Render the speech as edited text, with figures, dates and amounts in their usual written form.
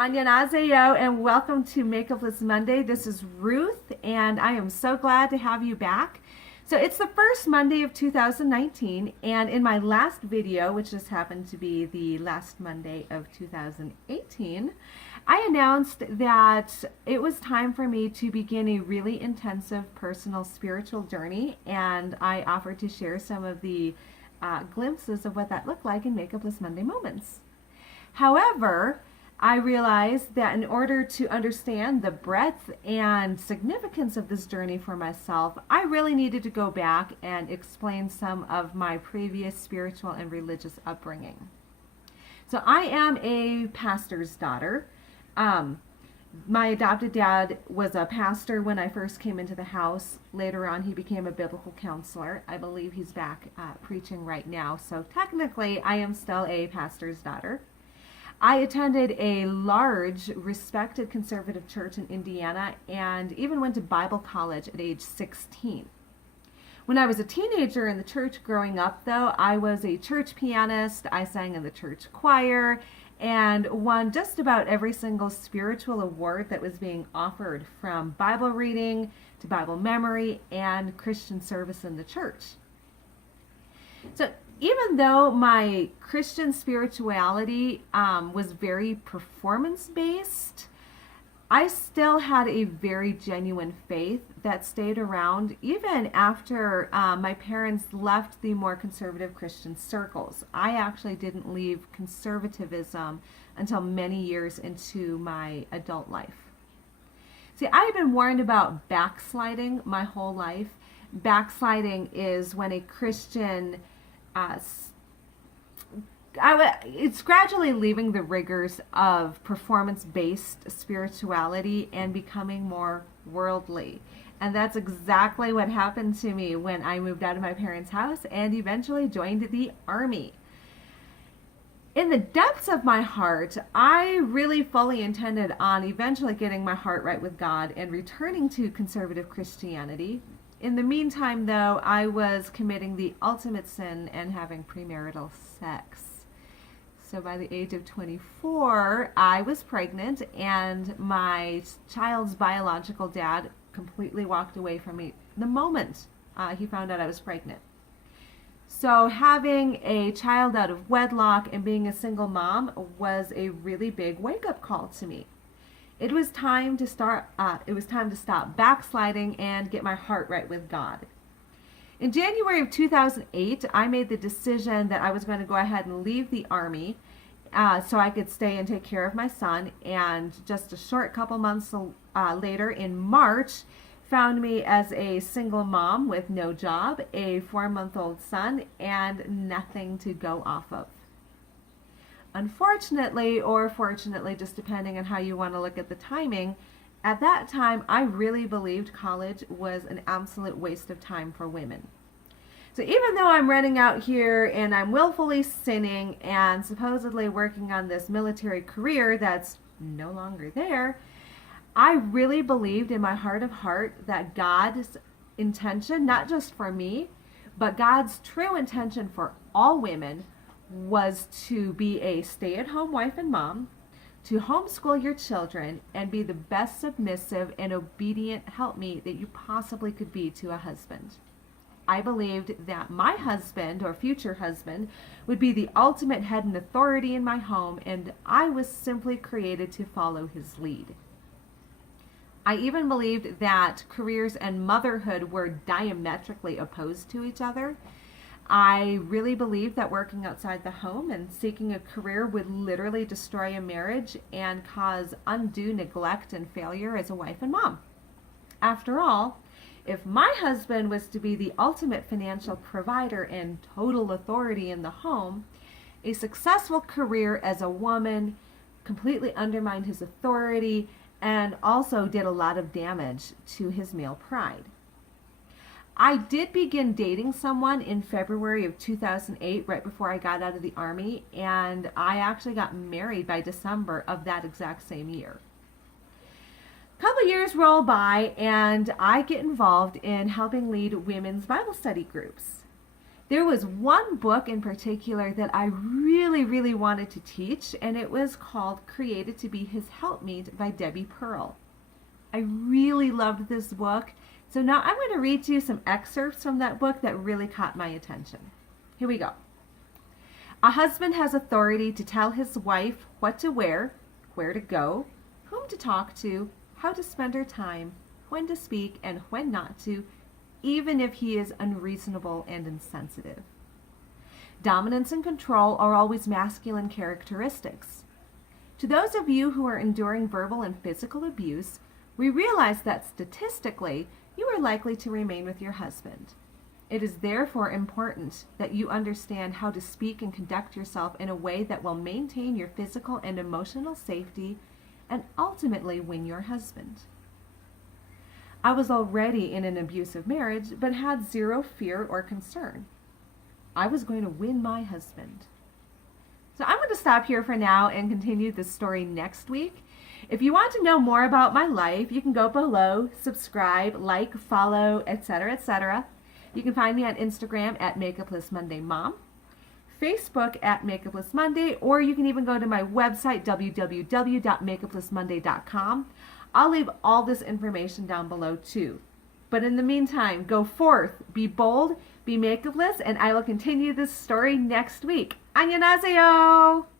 Annyeonghaseyo and welcome to Makeupless Monday. This is Ruth and I am so glad to have you back. So it's the first Monday of 2019 and in my last video, which just happened to be the last Monday of 2018, I announced that it was time for me to begin a really intensive personal spiritual journey, and I offered to share some of the glimpses of what that looked like in Makeupless Monday moments. However, I realized that in order to understand the breadth and significance of this journey for myself, I really needed to go back and explain some of my previous spiritual and religious upbringing. So I am a pastor's daughter. My adopted dad was a pastor when I first came into the house. Later on, he became a biblical counselor. I believe he's back preaching right now. So technically, I am still a pastor's daughter. I attended a large, respected conservative church in Indiana and even went to Bible college at age 16. When I was a teenager in the church growing up, though, I was a church pianist. I sang in the church choir and won just about every single spiritual award that was being offered, from Bible reading to Bible memory and Christian service in the church. So even though my Christian spirituality was very performance-based, I still had a very genuine faith that stayed around even after my parents left the more conservative Christian circles. I actually didn't leave conservatism until many years into my adult life. See, I had been warned about backsliding my whole life. Backsliding is when a Christian it's gradually leaving the rigors of performance-based spirituality and becoming more worldly. And that's exactly what happened to me when I moved out of my parents' house and eventually joined the Army. In the depths of my heart, I really fully intended on eventually getting my heart right with God and returning to conservative Christianity. In the meantime, though, I was committing the ultimate sin and having premarital sex. So by the age of 24, I was pregnant, and my child's biological dad completely walked away from me the moment he found out I was pregnant. So having a child out of wedlock and being a single mom was a really big wake-up call to me. It was time to stop backsliding and get my heart right with God. In January of 2008, I made the decision that I was going to go ahead and leave the Army so I could stay and take care of my son. And just a short couple months later, in March, found me as a single mom with no job, a 4-month-old son, and nothing to go off of. Unfortunately, or fortunately, just depending on how you want to look at the timing, at that time, I really believed college was an absolute waste of time for women. So even though I'm running out here and I'm willfully sinning and supposedly working on this military career that's no longer there, I really believed in my heart of heart that God's intention, not just for me, but God's true intention for all women, was to be a stay-at-home wife and mom, to homeschool your children, and be the best submissive and obedient helpmeet that you possibly could be to a husband. I believed that my husband, or future husband, would be the ultimate head and authority in my home, and I was simply created to follow his lead. I even believed that careers and motherhood were diametrically opposed to each other. I really believed that working outside the home and seeking a career would literally destroy a marriage and cause undue neglect and failure as a wife and mom. After all, if my husband was to be the ultimate financial provider and total authority in the home, a successful career as a woman completely undermined his authority and also did a lot of damage to his male pride. I did begin dating someone in February of 2008, right before I got out of the Army, and I actually got married by December of that exact same year. A couple years roll by, and I get involved in helping lead women's Bible study groups. There was one book in particular that I really wanted to teach, and it was called Created to be His Helpmeet by Debbie Pearl. I really loved this book, so now I'm going to read to you some excerpts from that book that really caught my attention. Here we go. A husband has authority to tell his wife what to wear, where to go, whom to talk to, how to spend her time, when to speak, and when not to, even if he is unreasonable and insensitive. Dominance and control are always masculine characteristics. To those of you who are enduring verbal and physical abuse, we realize that statistically, you are likely to remain with your husband. It is therefore important that you understand how to speak and conduct yourself in a way that will maintain your physical and emotional safety and ultimately win your husband. I was already in an abusive marriage, but had zero fear or concern. I was going to win my husband. So I'm going to stop here for now and continue this story next week. If you want to know more about my life, you can go below, subscribe, like, follow, etc., etc. You can find me on Instagram at Makeupless Monday Mom, Facebook at Makeupless Monday, or you can even go to my website, www.makeuplessmonday.com. I'll leave all this information down below too. But in the meantime, go forth, be bold, be makeupless, and I will continue this story next week. Annyeonghaseyo!